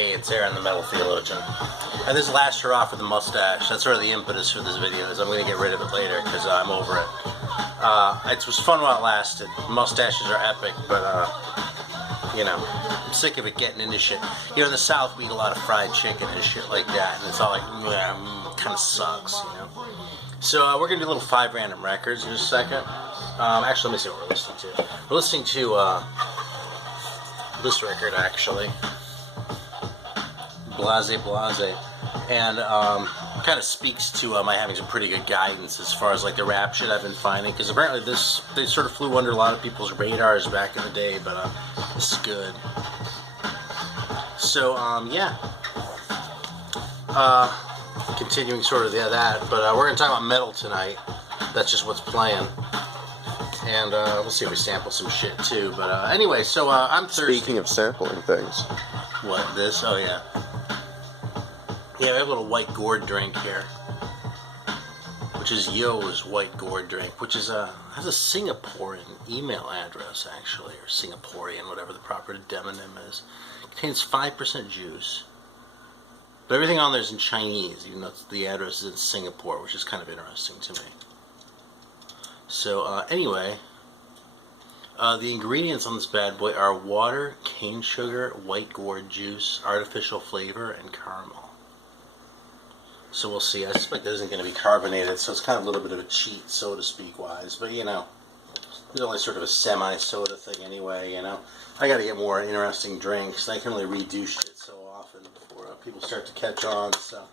hey, it's Aaron, the Metal Theologian. And this last year off with the mustache. That's sort of the impetus for this video, is I'm going to get rid of it later because I'm over it. It was fun while it lasted. Mustaches are epic, but, you know, I'm sick of it getting into shit. Here in the South, we eat a lot of fried chicken and shit like that, and it's all like, kind of sucks, you know. So we're going to do little 5 random records in just a second. Actually, let me see what we're listening to. We're listening to this record, actually. Blase Blase. And kind of speaks to my having some pretty good guidance as far as like the rap shit I've been finding. Because apparently they sort of flew under a lot of people's radars back in the day, but this is good. So, yeah. Continuing sort of that, but we're going to talk about metal tonight. That's just what's playing. And we'll see if we sample some shit too. But anyway, so I'm thirsty. Speaking of sampling things. What, this? Oh, yeah. Yeah, we have a little white gourd drink here. Which is Yo's white gourd drink. Which is has a Singaporean email address, actually. Or Singaporean, whatever the proper demonym is. It contains 5% juice. But everything on there is in Chinese, even though the address is in Singapore, which is kind of interesting to me. So, anyway, the ingredients on this bad boy are water, cane sugar, white gourd juice, artificial flavor, and caramel. So we'll see. I suspect it isn't going to be carbonated, so it's kind of a little bit of a cheat, so to speak, wise. But, you know, it's only sort of a semi-soda thing anyway, you know. I got to get more interesting drinks. I can only redo shit so often before people start to catch on, so...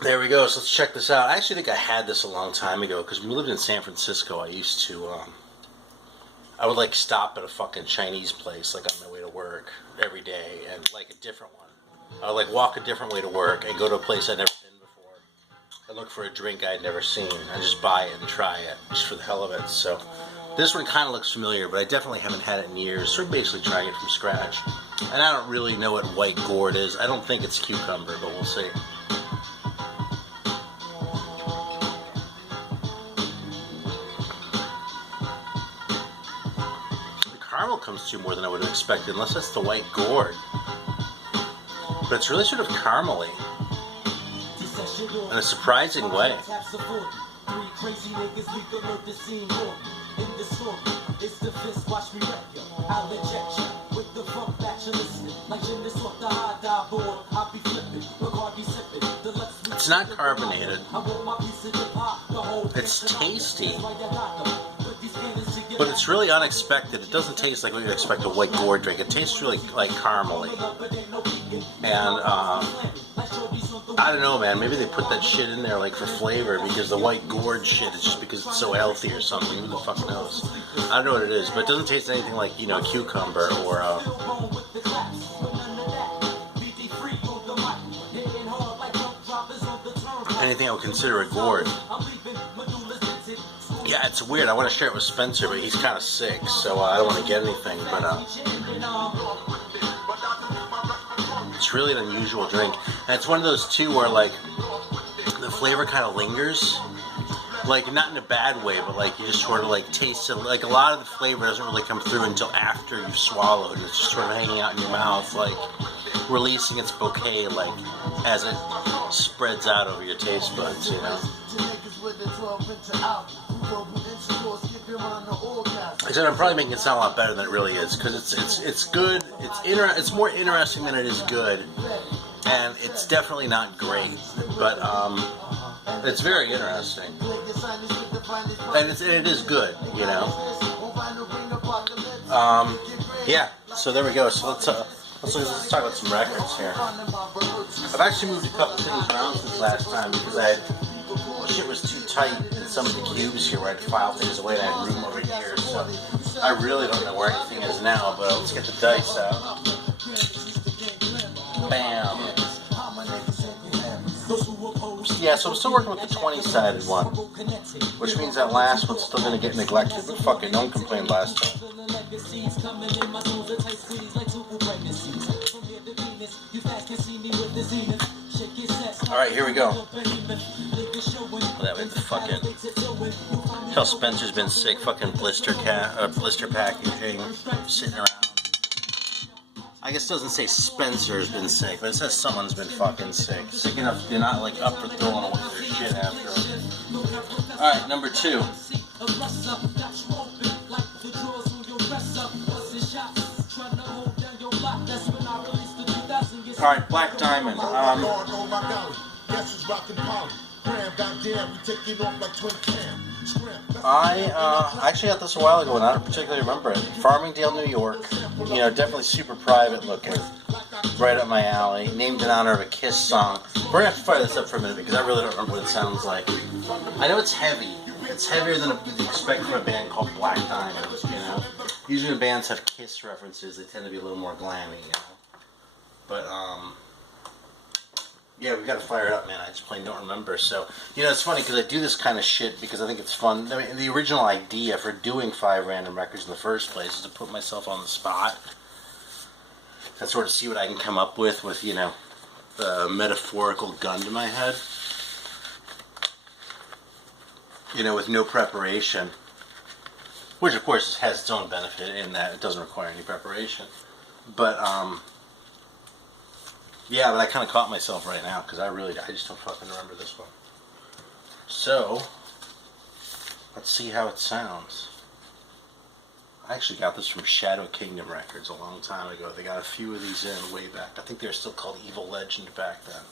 There we go, so let's check this out. I actually think I had this a long time ago, because when we lived in San Francisco, I used to, I would, like, stop at a fucking Chinese place, like, on my way to work every day, and, like, a different one. I would, like, walk a different way to work, and go to a place I'd never been before, and look for a drink I'd never seen, and just buy it and try it, just for the hell of it. So, this one kind of looks familiar, but I definitely haven't had it in years, so we're basically trying it from scratch. And I don't really know what white gourd is. I don't think it's cucumber, but we'll see. Caramel comes through more than I would have expected, unless that's the white gourd. But it's really sort of caramely in a surprising way. It's not carbonated. It's tasty. But it's really unexpected. It doesn't taste like what you expect a white gourd drink. It tastes really like caramely. And, I don't know, man. Maybe they put that shit in there, like, for flavor, because the white gourd shit is just because it's so healthy or something. Who the fuck knows? I don't know what it is, but it doesn't taste anything like, you know, cucumber or, anything I would consider a gourd. Yeah, it's weird. I want to share it with Spencer, but he's kind of sick, so I don't want to get anything, but it's really an unusual drink. And it's one of those, too, where, like, the flavor kind of lingers. Like, not in a bad way, but, like, you just sort of, like, taste it. Like, a lot of the flavor doesn't really come through until after you've swallowed. It's just sort of hanging out in your mouth, like, releasing its bouquet, like, as it spreads out over your taste buds, you know? I said I'm probably making it sound a lot better than it really is, because it's good. It's more interesting than it is good, and it's definitely not great, but it's very interesting, and it is good, you know. Yeah. So there we go. So let's talk about some records here. I've actually moved a couple things around since last time because shit was too tight in some of the cubes here where I had to file things away and I had room over here, so I really don't know where anything is now, but let's get the dice out. Bam. Yeah, so I'm still working with the 20-sided one, which means that last one's still going to get neglected, but fucking no one complained last time. Alright, here we go. That was fucking... Tell Spencer's been sick, fucking blister packaging, sitting around. I guess it doesn't say Spencer's been sick, but it says someone's been fucking sick. Sick enough they're not like up for throwing away their shit after. Alright, number 2. Alright, Black Diamond. I actually got this a while ago and I don't particularly remember it. Farmingdale, New York. You know, definitely super private looking. Right up my alley. Named in honor of a Kiss song. We're going to have to fire this up for a minute because I really don't remember what it sounds like. I know it's heavy. It's heavier than you expect from a band called Black Diamond, you know. Usually when bands have Kiss references, they tend to be a little more glammy, you know. But, yeah, we got to fire it up, man. I just plain don't remember. So, you know, it's funny because I do this kind of shit because I think it's fun. I mean, the original idea for doing 5 random records in the first place is to put myself on the spot. To sort of see what I can come up with, you know, the metaphorical gun to my head. You know, with no preparation. Which, of course, has its own benefit in that it doesn't require any preparation. But, yeah, but I kind of caught myself right now because I just don't fucking remember this one. So, let's see how it sounds. I actually got this from Shadow Kingdom Records a long time ago. They got a few of these in way back. I think they were still called Evil Legend back then.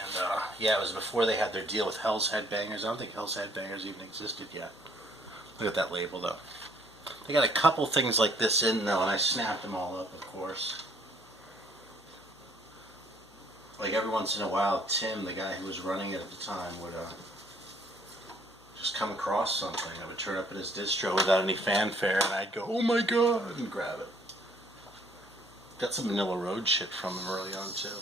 And, yeah, it was before they had their deal with Hell's Headbangers. I don't think Hell's Headbangers even existed yet. Look at that label, though. They got a couple things like this in, though, and I snapped them all up, of course. Like, every once in a while, Tim, the guy who was running it at the time, would just come across something. I would turn up in his distro without any fanfare, and I'd go, oh my god, and grab it. Got some Manila Road shit from him early on, too.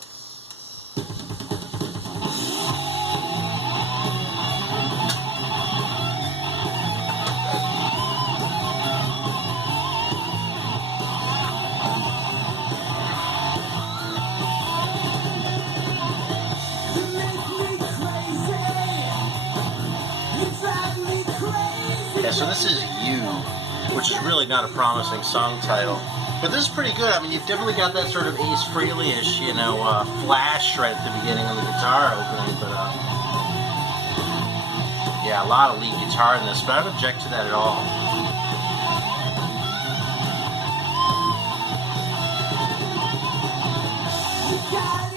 So this is You, which is really not a promising song title. But this is pretty good. I mean, you've definitely got that sort of Ace Frehley-ish, you know, flash right at the beginning of the guitar opening. But, yeah, a lot of lead guitar in this, but I don't object to that at all.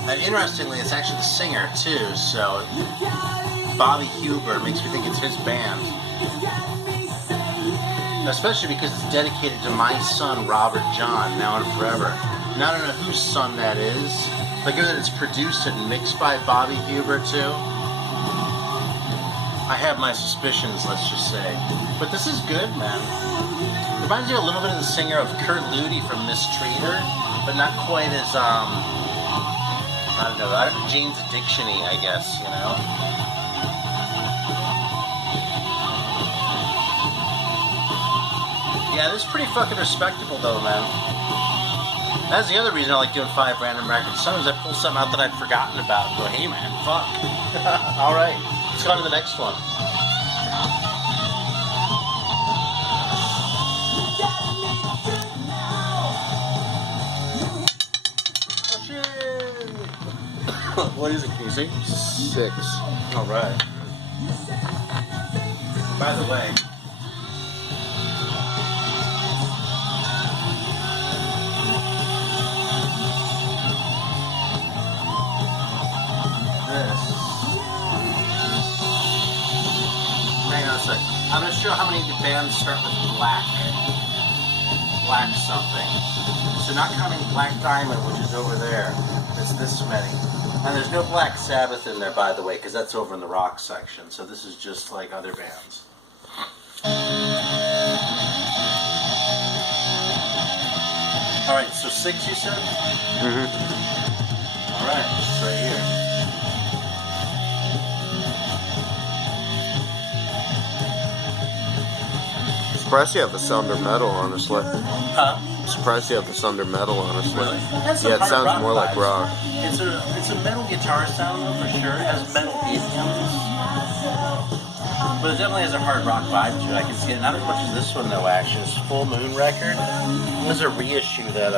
And interestingly, it's actually the singer, too, so Bobby Huber makes me think it's his band. Especially because it's dedicated to my son, Robert John, now and forever. And I don't know whose son that is. But given that it's produced and mixed by Bobby Huber, too, I have my suspicions, let's just say. But this is good, man. Reminds you a little bit of the singer of Kurt Ludi from Mistreater, but not quite as, I don't know, Jane's Addiction-y, I guess, you know? Yeah, this is pretty fucking respectable, though, man. That's the other reason I like doing 5 random records. Sometimes I pull something out that I'd forgotten about and go, hey, man, fuck. Alright, let's go on to the next one. Oh, shit! What is it, can you see? 6. Alright. By the way, hang on a sec. I'm going to show how many bands start with black. Black something. So not counting Black Diamond, which is over there. It's this many. And there's no Black Sabbath in there, by the way, because that's over in the rock section. So this is just like other bands. Alright, so 6 you said? Mm-hmm. Alright, it's right here. Surprised you have the Sunder metal, honestly. Huh? Surprised you have the Sunder metal, honestly. Really? That's Yeah, it sounds more like vibes. rock. It's a metal guitar sound, though, for sure. It has metal idioms. But it definitely has a hard rock vibe to it. I can see it. Not as much as this one, though, actually. It's Full Moon record. There's a reissue that,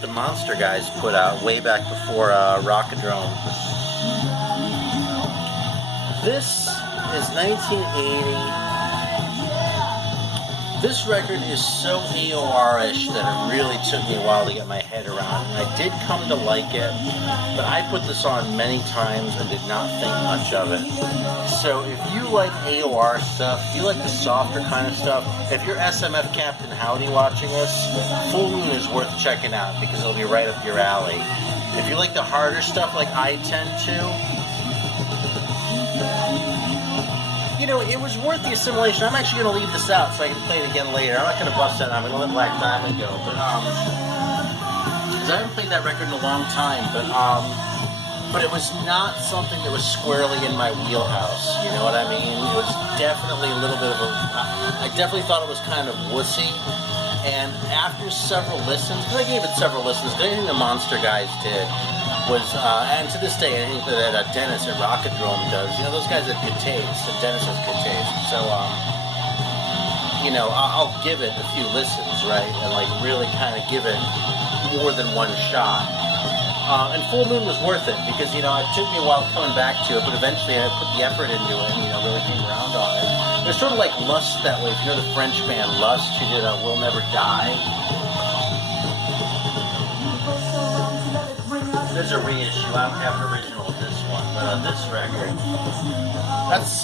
the Monster guys put out way back before Rockadrome. This is 1980. This record is so AOR-ish that it really took me a while to get my head around. And I did come to like it, but I put this on many times and did not think much of it. So if you like AOR stuff, if you like the softer kind of stuff, if you're SMF Captain Howdy watching this, Full Moon is worth checking out because it'll be right up your alley. If you like the harder stuff like I tend to, you know, it was worth the assimilation. I'm actually going to leave this out so I can play it again later. I'm not going to bust that. I'm going to let Black Diamond go. But, because I haven't played that record in a long time. But it was not something that was squarely in my wheelhouse. You know what I mean? It was definitely a little bit of a... I definitely thought it was kind of wussy. And after several listens, because I gave it several listens, anything the Monster guys did was, and to this day, anything that Dennis at Rockadrome does, you know, those guys have good taste, and Dennis has good taste. So, you know, I'll give it a few listens, right, and like really kind of give it more than one shot. And Full Moon was worth it because, you know, it took me a while coming back to it, but eventually I put the effort into it and, you know, really came around on it. It's sort of like Lust that way. If you know the French band Lust, who did We'll Never Die. There's a reissue. I don't have an original of this one, but on this record,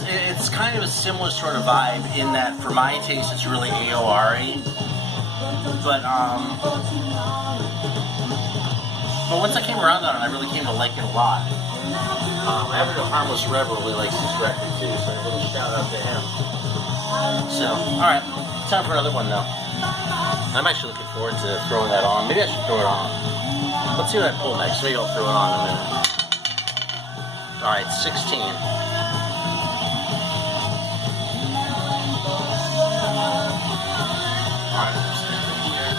it's kind of a similar sort of vibe in that, for my taste, it's really AOR-y. But once I came around on it, I really came to like it a lot. I happen to know Harmless Rebel really likes this record too, so a little shout out to him. So, alright, time for another one though. I'm actually looking forward to throwing that on. Maybe I should throw it on. Let's see what I pull next. Maybe I'll throw it on in a minute. Alright, 16. Alright, stick it here.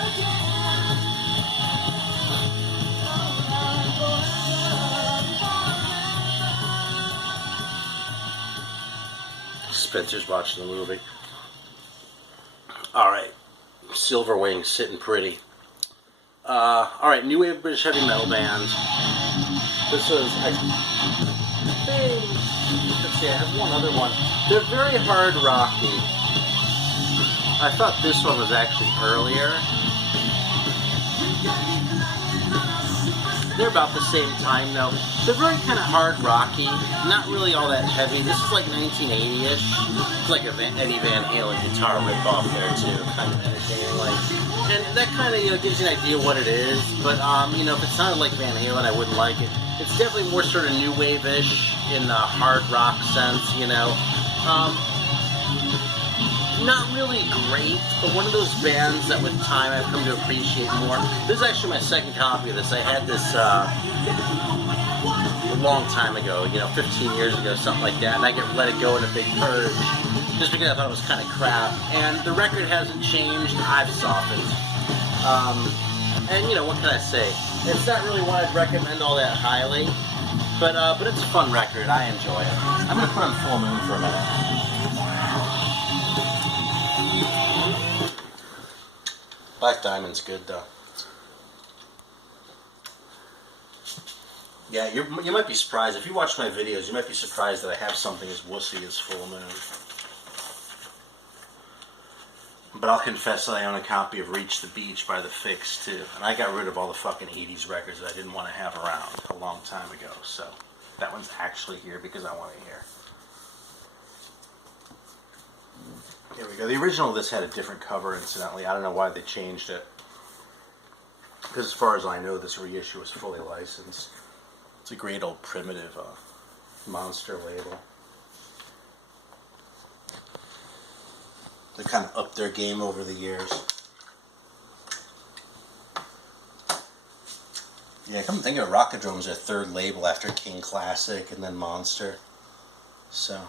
Spencer's watching the movie. Alright, Silver Wing, sitting pretty. Alright, new wave British heavy metal band. This was, let's see, I have one other one. They're very hard rocky. I thought this one was actually earlier. They're about the same time though. They're very kind of hard rocky, not really all that heavy. This is like 1980-ish. It's like a Eddie Van Halen guitar rip-off there too, kind of entertaining. And that kind of, you know, gives you an idea what it is. But you know, if it sounded like Van Halen, I wouldn't like it. It's definitely more sort of new wave-ish in the hard rock sense, you know. Not really great, but one of those bands that with time I've come to appreciate more. This is actually my second copy of this. I had this a long time ago, you know, 15 years ago, something like that, and I let it go in a big purge, just because I thought it was kind of crap. And the record hasn't changed. I've softened. And you know, what can I say? It's not really one I'd recommend all that highly, but it's a fun record. I enjoy it. I'm gonna put on Full Moon for a minute. Black Diamond's good though. Yeah, you might be surprised. If you watch my videos, you might be surprised that I have something as wussy as Full Moon. But I'll confess that I own a copy of Reach the Beach by The Fix too. And I got rid of all the fucking 80s records that I didn't want to have around a long time ago. So that one's actually here because I want it here. Here we go. The original of this had a different cover, incidentally. I don't know why they changed it. Because as far as I know, this reissue was fully licensed. It's a great old primitive Monster label. They kind of upped their game over the years. Yeah, come think of it, Rockadrome's their third label after King Classic and then Monster. So...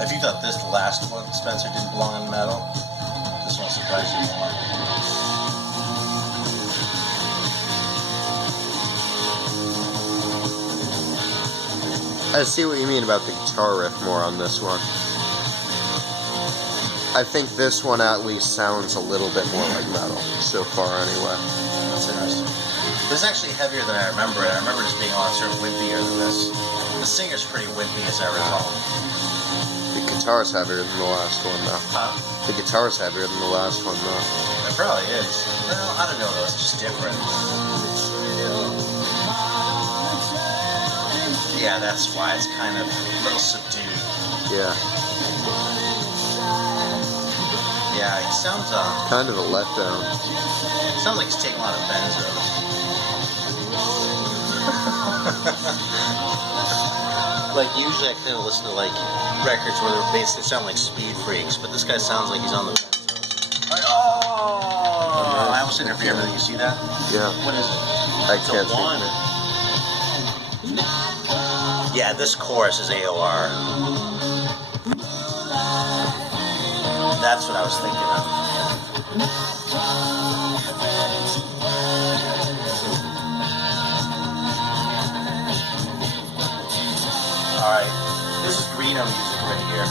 If you thought this, the last one, Spencer, didn't belong in metal, this one's surprising. surprise you more. I see what you mean about the guitar riff more on this one. I think this one at least sounds a little bit more like metal, so far anyway. That's interesting. This is actually heavier than I remember it. I remember this being a lot sort of wimpier than this. The singer's pretty wimpy, as I recall. The guitar's heavier than the last one, though. Huh? The guitar's heavier than the last one, though. It probably is. Well, I don't know, though. It's just different. Yeah, that's why. It's kind of a little subdued. Yeah. Yeah, he sounds, Kind of a letdown. sounds like he's taking a lot of benzos. Like, usually I kind of listen to, like, records where they basically sound like Speed Freaks, but this guy sounds like he's on the benzos. Oh! I almost interrupted everything. You see that? Yeah. What is it? I It's can't a one. Yeah, this chorus is AOR. That's what I was thinking of. Alright, this is Reno music right here.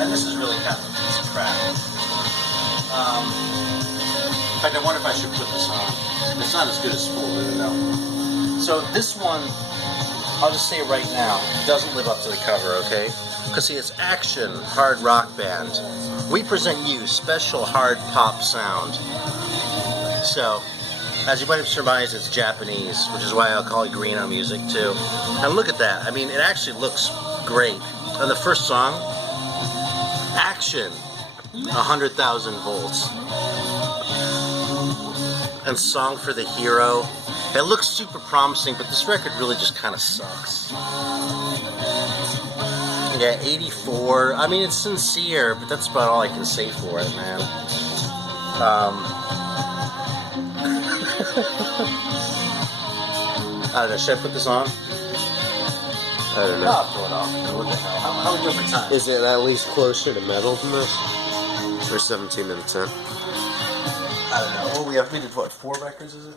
And this is really kind of a piece of crap. In fact, I wonder if I should put this on. It's not as good as Full Moon, though. So this one, I'll just say right now, doesn't live up to the cover, okay? Because see, it's Action Hard Rock Band. We present you special hard pop sound. So, as you might have surmised, it's Japanese, which is why I'll call it Greeno music too. And look at that. I mean, it actually looks great. And the first song, Action, 100,000 volts. And Song for the Hero. It looks super promising, but this record really just kind of sucks. Yeah, 84. I mean, it's sincere, but that's about all I can say for it, man. I don't know, should I put this on? I don't know. I'll throw it off. What the hell? How are we doing for time? Is it at least closer to metal than this? We're 17 minutes in. I don't know. Oh, we did what, 4 records, is it?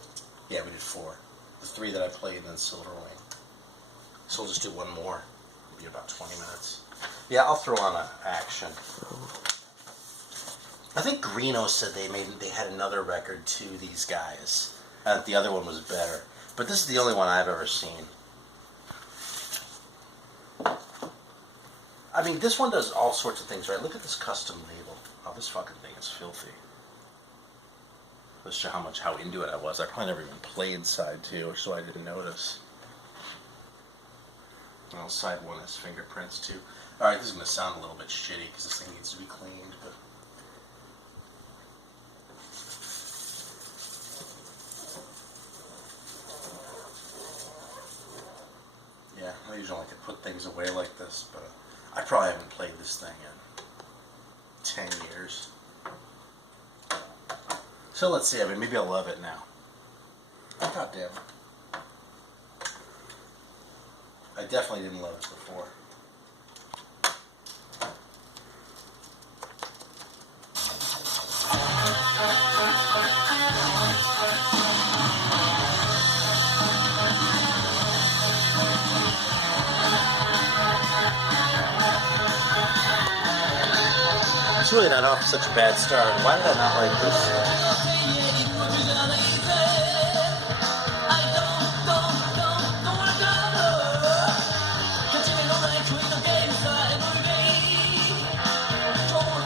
Yeah, we did 4. The 3 that I played and then Silver Wing. So we'll just do one more. It'll be about 20 minutes. Yeah, I'll throw on an Action. I think Greeno said they had another record to these guys. And that the other one was better. But this is the only one I've ever seen. I mean, this one does all sorts of things, right? Look at this custom label. Oh, this fucking thing is filthy. Let's show how into it I was. I probably never even played side 2, so I didn't notice. Well, side 1 has fingerprints too. Alright, this is going to sound a little bit shitty because this thing needs to be cleaned, but... Yeah, I usually like to put things away like this, but I probably haven't played this thing in 10 years. So let's see, I mean, maybe I'll love it now. God damn it. I definitely didn't love it before. It's really not off to such a bad start. Why did I not like this?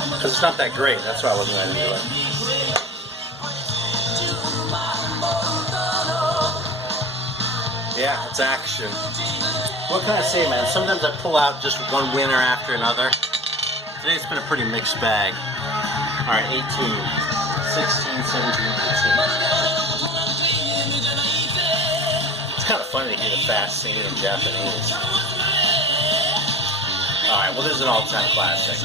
Because it's not that great. That's why I wasn't ready to do it. Yeah, it's Action. What can I say, man? Sometimes I pull out just one winner after another. Today's been a pretty mixed bag. Alright, 18, 16, 17, 18. It's kind of funny to hear the fast singing in Japanese. Alright, well, this is an all-time classic.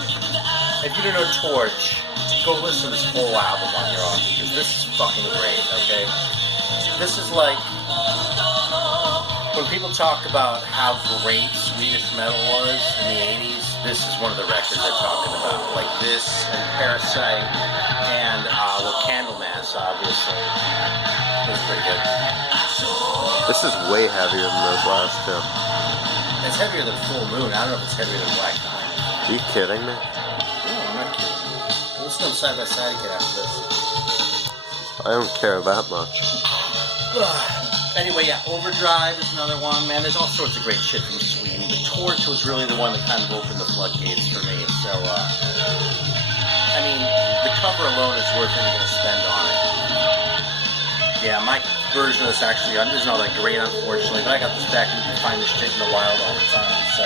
If you don't know Torch, go listen to this whole album on your own, because this is fucking great, okay? This is like... when people talk about how great Swedish metal was in the 80s, this is one of the records I'm talking about. Like this and Parasite and well, Candlemass, obviously. It was pretty good. This is way heavier than those last two. It's heavier than Full Moon. I don't know if it's heavier than Black Diamond. Are you kidding me? No, I'm not kidding. We'll listen to them side by side again after this. I don't care that much. Anyway, yeah, Overdrive is another one. Man, there's all sorts of great shit from Sweden. The Torch was really the one that kind of opened the floodgates for me. So, I mean, the cover alone is worth anything to spend on it. Yeah, my version of this actually isn't all that great, unfortunately, but I got this back and you can find this shit in the wild all the time, so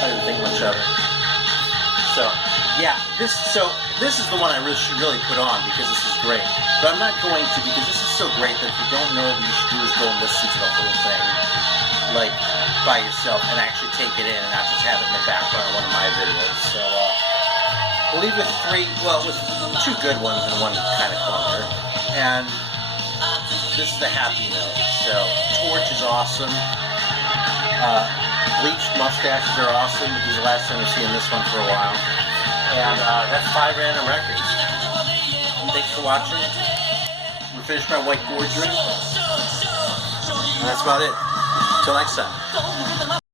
I didn't think much of it. So, yeah, this is the one I should really put on because this is great. But I'm not going to because this is so great that if you don't know what you should do is go and listen to the whole thing, like, by yourself and actually take it in and not just have it in the background of one of my videos. So, we'll leave with with two good ones and one kind of clunker. And this is the happy note. So, Torch is awesome. Bleached Mustaches are awesome. This is the last time I've seen this one for a while. And that's 5 Random Records. Thanks for watching. We finished my white gourd drink. And that's about it. Until next time.